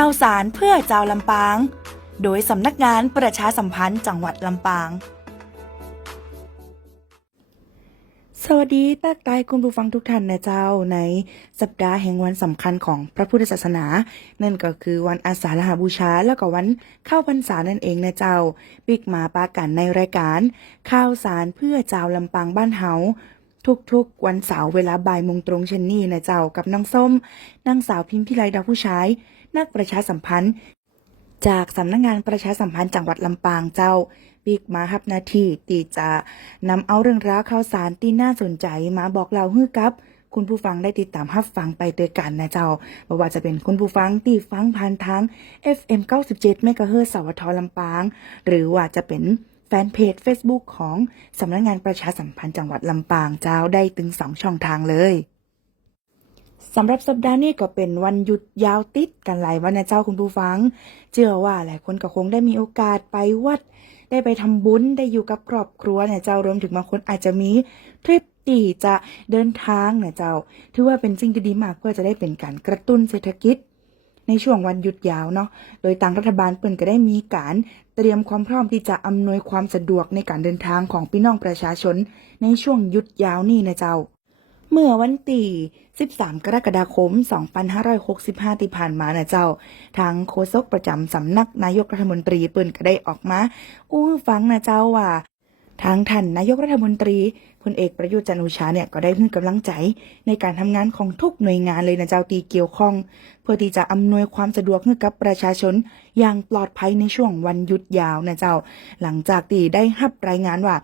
ข่าวสารเพื่อเจ้าลำปาง โดยสำนักงานประชาสัมพันธ์จังหวัดลำปาง สวัสดีตักตคุณผู้ฟังทุกท่านนะเจ้าในสัปดาห์แห่งวันสำคัญของพระพุทธศาสนา นั่นก็คือวันอาสาฬหบูชาแล้วก็วันเข้าพรรษานั่นเองนะเจ้าปิกมาปากันในรายการข่าวสารเพื่อเจ้าลำปางบ้านเฮาทุกๆ วันเสาร์เวลาบ่ายโมงตรงเช่นนี้นะเจ้ากับน้องส้มนางสาวพิมพิไลดาวผู้ชาย นักประชาสัมพันธ์ จากสำนักงงานประชาสัมพันธ์จังหวัดลำปางเจ้าปีกมาฮับนาทีตีจะนำเอาเรื่องราวข่าวสารที่น่าสนใจมาบอกเราฮื้อกับ คุณผู้ฟังได้ติดตามรับฟังไปด้วยกันนะเจ้าไม่ว่าจะเป็นคุณผู้ฟังที่ฟังผ่านทาง FM 97เมกะเฮิร์สวทลำปาง หรือว่าจะเป็นแฟนเพจ Facebook ของสำนักงานประชาสัมพันธ์จังหวัดลำปางเจ้าได้ถึงสองช่องทางเลย สำหรับสัปดาห์นี้ก็เป็นวันหยุดยาวติดกันหลายวันนะเจ้าคุณผู้ฟัง เชื่อว่าหลายคนก็คงได้มีโอกาสไปวัด ได้ไปทำบุญได้อยู่กับครอบครัวเนี่ยเจ้ารวมถึงบางคนอาจจะมีทริปที่จะเดินทางเนี่ยเจ้า ถือว่าเป็นสิ่งที่ดีมากเพื่อจะได้เป็นการกระตุ้นเศรษฐกิจ ในช่วงวันหยุดยาวเนาะ โดยทางรัฐบาลเปิ่นก็ได้มีการเตรียมความพร้อมที่จะอำนวยความสะดวกในการเดินทางของพี่น้องประชาชน ในช่วงหยุดยาวนี่นะเจ้า เมื่อวันที่13 กรกฎาคม 2565 ที่ผ่านมานะเจ้า ทางโฆษกประจำสำนักนายกรัฐมนตรีเปิ่นก็ได้ออกมา อู้ฟังนะเจ้าว่าทางท่านนายกรัฐมนตรีพลเอกประยุทธ์จันโอชาเนี่ยก็ได้ให้กำลังใจ ในการทำงานของทุกหน่วยงานเลยนะเจ้าตีเกี่ยวข้อง เพื่อที่จะอำนวยความสะดวกให้กับประชาชน อย่างปลอดภัยในช่วงวันหยุดยาวนะเจ้า หลังจากที่ได้รับรายงานว่า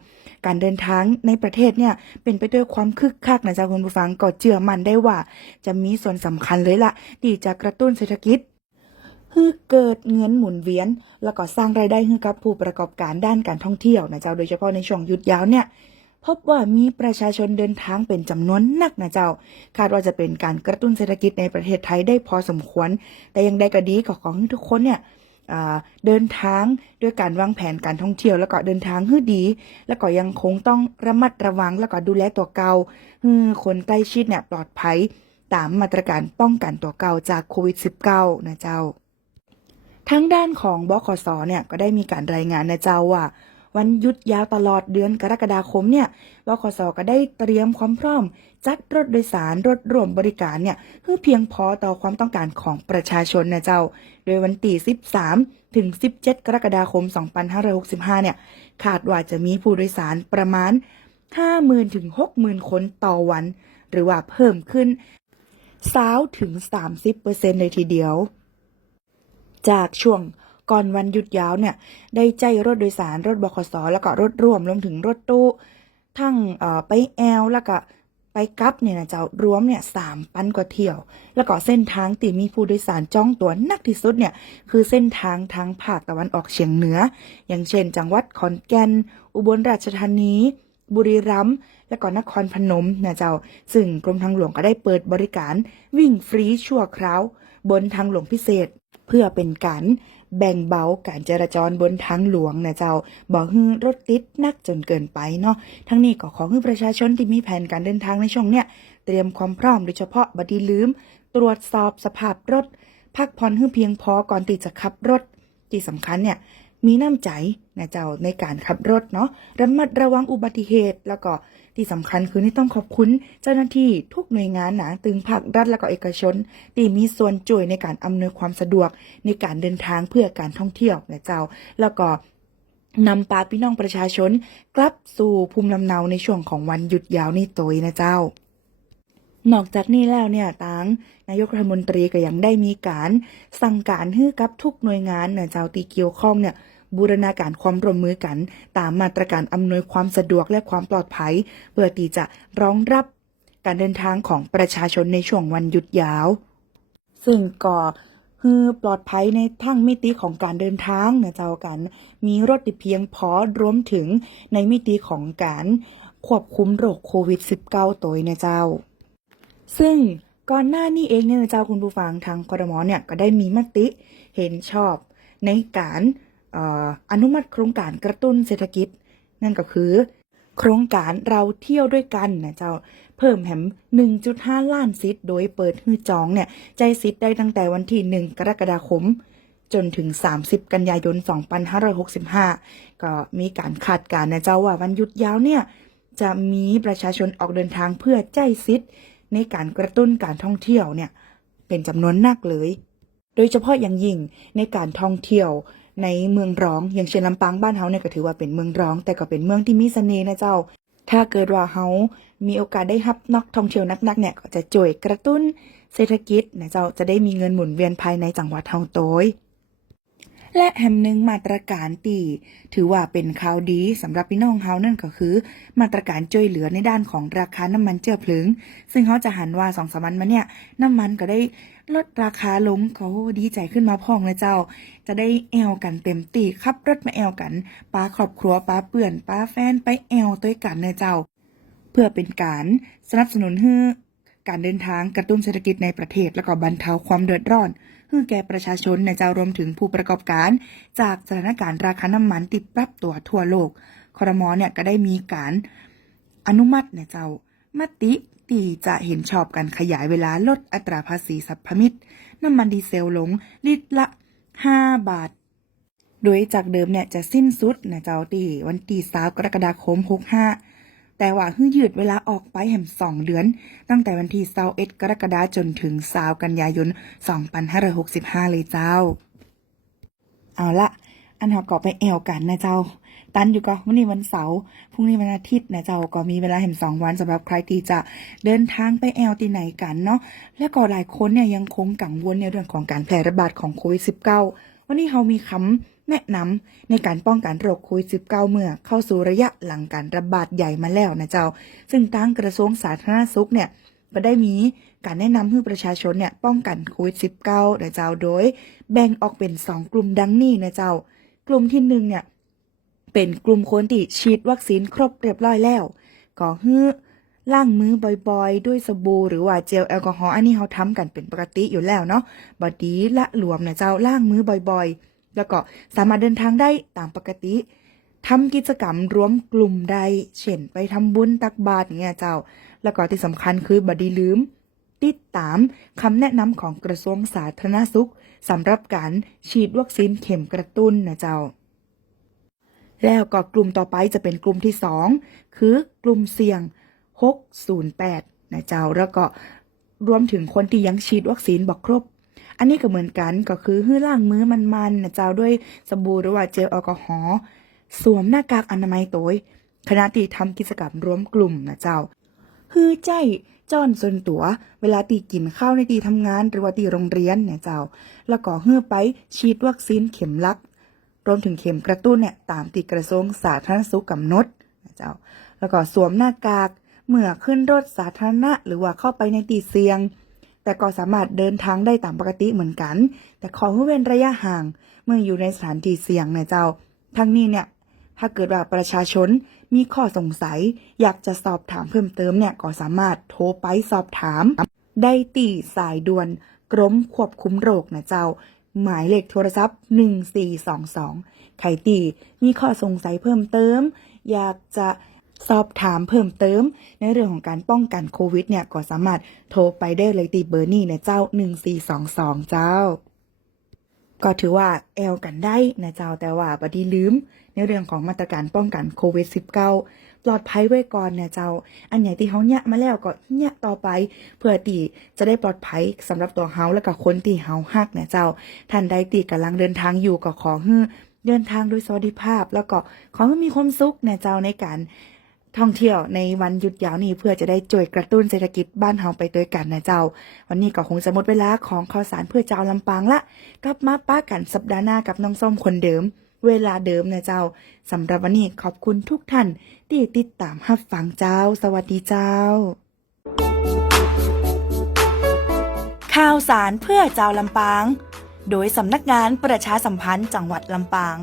การเดินทางในประเทศเนี่ยเป็นไปด้วยความคึกคักนะจ้าคุณผู้ฟังก็เชื่อมั่นได้ว่า จะมีส่วนสำคัญเลยล่ะที่จะกระตุ้นเศรษฐกิจให้เกิดเงินหมุนเวียน แล้วก็สร้างรายได้ให้กับผู้ประกอบการด้านการท่องเที่ยวนะเจ้าโดยเฉพาะในช่วงหยุดยาวเนี่ยพบว่ามีประชาชนเดินทางเป็นจำนวนนักนะเจ้า คาดว่าจะเป็นการกระตุ้นเศรษฐกิจในประเทศไทยได้พอสมควร แต่ยังได้ก็ดีก็ขอให้ทุกคนเนี่ย เดินทางด้วยการวางแผนการท่องเที่ยวแล้วก็เดินทางให้ดี แล้วก็ยังคงต้องระมัดระวังแล้วก็ดูแลตัวเก่าให้คนใกล้ชิดเนี่ยปลอดภัยตามมาตรการป้องกันตัวเก่าจากโควิด -19 นะเจ้าทางด้านของบขสเนี่ยก็ได้มีการรายงานนะเจ้าว่า วันหยุดยาวตลอดเดือนกรกฎาคมเนี่ยบขสก็ได้เตรียมความพร้อม จัดรถโดยสารรถร่วมบริการเนี่ยเพื่อเพียงพอต่อความต้องการของประชาชนนะเจ้า โดยวันที่13 ถึง 17 กรกฎาคม 2565 เนี่ยคาดว่าจะมีผู้โดยสารประมาณ 50,000 ถึง 60,000 คนต่อวัน หรือว่าเพิ่มขึ้น20ถึง 30%เลยทีเดียว จากช่วง ก่อนวันหยุดยาวเนี่ย ได้ใจรถโดยสารรถบขสแล้วก็รถร่วมรวมถึงรถตู้ ทั้งไปแอลแล้วก็ไปกลับเนี่ยนะเจ้ารวมเนี่ยสามพันกว่าเที่ยว แล้วก็เส้นทางที่มีผู้โดยสารจ้องตัวนักที่สุดเนี่ย คือเส้นทางทางภาคตะวันออกเฉียงเหนือ อย่างเช่น จังหวัดขอนแก่น อุบลราชธานีบุรีรัมย์และก็นครพนมนะเจ้า ซึ่งกรมทางหลวงก็ได้เปิดบริการวิ่งฟรีชั่วคราว บนทางหลวงพิเศษ เพื่อเป็นการแบ่งเบาการจราจรบนทางหลวงนะเจ้าบอกฮือรถติดนักจนเกินไปเนาะทั้งนี้ก็ขอให้ประชาชนที่มีแผนการเดินทางในช่วงเนี้ยเตรียมความพร้อมโดยเฉพาะบัดดีลืม ตรวจสอบสภาพรถ พักผ่อนให้เพียงพอก่อนที่จะขับรถที่สำคัญเนี่ย มีน้ำใจนะเจ้าในการขับรถเนาะระมัดระวังอุบัติเหตุ แล้วก็ที่สำคัญคือนี่ต้องขอบคุณเจ้าหน้าที่ทุกหน่วยงานนะตึงภาครัฐและก็เอกชนที่มีส่วนช่วยในการอำนวยความสะดวกในการเดินทางเพื่อการท่องเที่ยวนะเจ้า แล้วก็นำปาพี่น้องประชาชน กลับสู่ภูมิลำเนาในช่วงของวันหยุดยาวนี่ตัวนะเจ้านอกจากนี้แล้วเนี่ยตังนายกรัฐมนตรีก็ยังได้มีการสั่งการให้กับทุกหน่วยงานเนี่ยเจ้าที่เกี่ยวข้องเนี่ย บูรณาการความร่วมมือกัน ตามมาตรการอำนวยความสะดวกและความปลอดภัย เพื่อที่จะรองรับการเดินทางของประชาชนในช่วงวันหยุดยาว ซึ่งก็คือปลอดภัยในทั้งมิติของการเดินทางนะเจ้ากัน มีรถที่เพียงพอรวมถึงในมิติของการควบคุมโรคโควิด -19 ตัวนะเจ้า ซึ่งก่อนหน้านี้เองเนี่ยนะเจ้าคุณผู้ฟังทางคอรมอเนี่ยก็ได้มีมติเห็นชอบในการ อนุมัติโครงการกระตุ้นเศรษฐกิจ นั่นก็คือ โครงการเราเที่ยวด้วยกันนะเจ้าเพิ่มแหม1.5 ล้านสิทโดยเปิดฮื้อจองเนี่ยใจสิทได้ตั้งแต่วันที่ 1 กรกฎาคม จนถึง 30 กันยายน 2565 ก็มีการคาดการณ์นะเจ้าว่าวันหยุดยาวเนี่ยจะมีประชาชนออกเดินทางเพื่อใจสิทในการกระตุ้นการท่องเที่ยวเนี่ยเป็นจำนวนนักเลย โดยเฉพาะอย่างยิ่งในการท่องเที่ยว ในเมืองร้อง อย่างเช่นลำปางบ้านเฮาเนี่ยก็ถือว่าเป็นเมืองร้อง แต่ก็เป็นเมืองที่มีเสน่ห์นะเจ้า ถ้าเกิดว่าเฮามีโอกาสได้ฮับนักท่องเที่ยวนักๆเนี่ยก็จะจ่วยกระตุ้นเศรษฐกิจนะเจ้าจะได้มีเงินหมุนเวียนภายในจังหวัดเฮาโตย และแห่งหนึ่งมาตรการตีถือว่าเป็นข่าวดีสำหรับพี่น้องเฮานั่นก็คือ มาตรการช่วยเหลือในด้านของราคาน้ำมันเจือเพลิง ซึ่งเขาจะหันว่าสองสามวันมาเนี่ยน้ำมันก็ได้ลดราคาลงเขาดีใจขึ้นมาพองเลยเจ้า จะได้แอวกันเต็มตีขับรถมาแอวกันป้าครอบครัวป้าเปื่อนป้าแฟนไปแอวตัวกันเนยเจ้า เพื่อเป็นการสนับสนุนให้การเดินทางกระตุ้นเศรษฐกิจในประเทศแล้วก็บรรเทาความเดือดร้อน ให้แก่ประชาชนในจ้ารวมถึงผู้ประกอบการ จากสถานการณ์ราคาน้ำมันติดปรับตัวทั่วโลกคอรมอเนี่ยก็ได้มีการอนุมัตินเจ้ามติตีจะเห็นชอบการขยายเวลาลดอัตราภาษีสัพพมิตร น้ำมันดีเซลลงลิตรละ 5 บาท โดยจากเดิมเนี่ยจะสิ้นสุดนะเจ้าตีวันที่สากรกฎาคม 65 แต่ว่าเพิ่งยืดเวลาออกไปแห่มสองเดือน ตั้งแต่วันที่21กรกฎาคมจนถึง20กันยายน 2565 เลยเจ้า เอาละอันเราก็ไปแอวกันนะเจ้า ตันอยู่ก็วันนี้วันเสาร์พรุ่งนี้วันอาทิตย์นะเจ้าก็มีเวลาเห็นสองวันสำหรับใครที่จะเดินทางไปแอวที่ไหนกันเนาะและก็หลายคนเนี่ยยังคงกังวลในเรื่องของการแพร่ระบาดของโควิด -19 วันนี้เรามีคำ แนะนำในการป้องกันโรคโควิด -19 เมื่อเข้าสู่ระยะหลังการระบาดใหญ่มาแล้วนะเจ้า ซึ่งทางกระทรวงสาธารณสุขเนี่ยก็ได้มีการแนะนำให้ประชาชนเนี่ยป้องกันโควิด -19 นะเจ้าโดย แบ่งออกเป็น 2 กลุ่มดังนี้นะเจ้า กลุ่มที่หนึ่งเนี่ยเป็นกลุ่มคนที่ฉีดวัคซีนครบเรียบร้อยแล้ว ก็ฮือล้างมือบ่อยๆ ด้วยสบู่หรือว่าเจลแอลกอฮอล์อันนี้เขาทำกันเป็นปกติอยู่แล้วเนาะบอดีละหลวมนะเจ้าล้างมือบ่อยๆ แล้วก็สามารถเดินทางได้ตามปกติทำกิจกรรมรวมกลุ่มใด เช่น ไปทำบุญตักบาตรเงี้ยเจ้า แล้วก็ที่สำคัญคือบดีลืม ติดตามคำแนะนำของกระทรวงสาธารณสุขสำหรับการฉีดวัคซีนเข็มกระตุ้นนะเจ้า แล้วก็กลุ่มต่อไปจะเป็นกลุ่มที่ 2 คือกลุ่มเสี่ยง 608นะเจ้า แล้วก็รวมถึงคนที่ยังฉีดวัคซีนบอกครบ อันนี้ก็เหมือนกันก็คือให้ล้างมือมันๆนะเจ้าด้วยสบู่หรือว่าเจลแอลกอฮอล์สวมหน้ากากอนามัยตัวขณะที่ทำกิจกรรมรวมกลุ่มนะเจ้าฮือใจจ้อนส่วนตัว เวลาตีกินข้าวในตีทำงาน หรือว่าตีโรงเรียนเนี่ยเจ้า แล้วก็ฮือไปฉีดวัคซีนเข็มลัก รวมถึงเข็มกระตุ้นเนี่ยตามที่กระทรวงสาธารณสุขกำหนดนะเจ้า แล้วก็สวมหน้ากากเมื่อขึ้นรถสาธารณะ หรือว่าเข้าไปในตีเสียง แต่ก็สามารถเดินทางได้ตามปกติเหมือนกัน แต่ขอให้เว้นระยะห่าง เมื่ออยู่ในสถานที่เสี่ยงนะเจ้า ทั้งนี้เนี่ย ถ้าเกิดว่าประชาชนมีข้อสงสัย อยากจะสอบถามเพิ่มเติมเนี่ยก็สามารถโทรไปสอบถาม ได้ตีสายด่วนกรมควบคุมโรคนะเจ้า หมายเลขโทรศัพท์ 1422ใครตีมีข้อสงสัยเพิ่มเติม อยากจะ สอบถามเพิ่มเติม ในเรื่องของการป้องกันโควิดเนี่ยก็สามารถโทรไปได้เลยตีเบอร์นี้นะเจ้า 1422 เจ้า ก็ถือว่าแอลกันได้นะเจ้าแต่ว่าบดีลืม ในเรื่องของมาตรการป้องกันโควิด -19 ปลอดภัยไว้ก่อนนะเจ้า อันไหนที่เขาเนี่ยมาแล้วก็เนี่ยต่อไป เพื่อตีจะได้ปลอดภัยสำหรับตัวเฮาและกับคนที่เฮาฮักนะเจ้า ท่านใดตีกำลังเดินทางอยู่ก็ขอให้เดินทางโดยสวัสดิภาพ แล้วก็ขอให้มีความสุขนะเจ้าในการ ท่องเที่ยวในวันหยุดยาวนี้เพื่อจะได้จ่วยกระตุ้นเศรษฐกิจบ้านเฮาไปด้วยกันนะเจ้า วันนี้ก็คงจะหมดเวลาของข่าวสารเพื่อเจ้าลำปางละกลับมาป้ากันสัปดาห์หน้ากับน้องส้มคนเดิม เวลาเดิมนะเจ้าสำหรับวันนี้ขอบคุณทุกท่าน ที่ติดตามรับฟังเจ้า สวัสดีเจ้า ข่าวสารเพื่อเจ้าลำปาง โดยสำนักงานประชาสัมพันธ์จังหวัดลำปาง